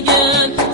again.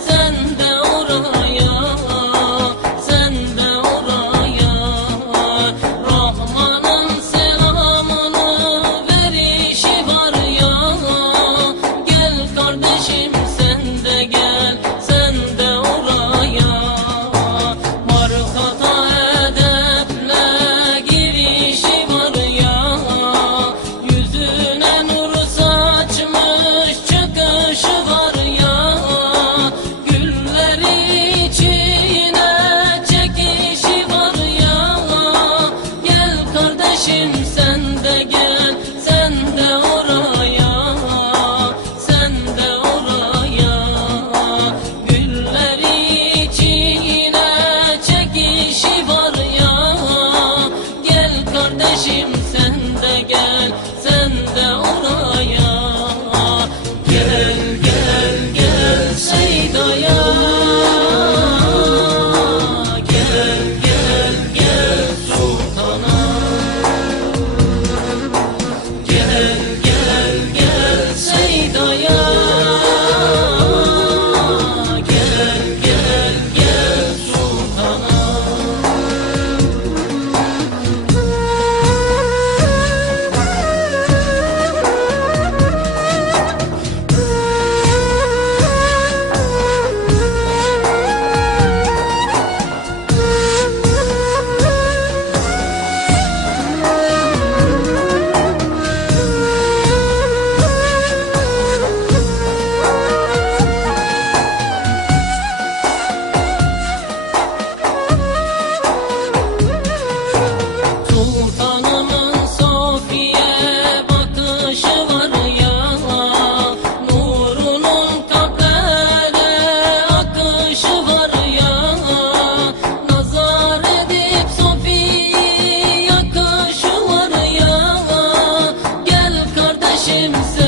kimse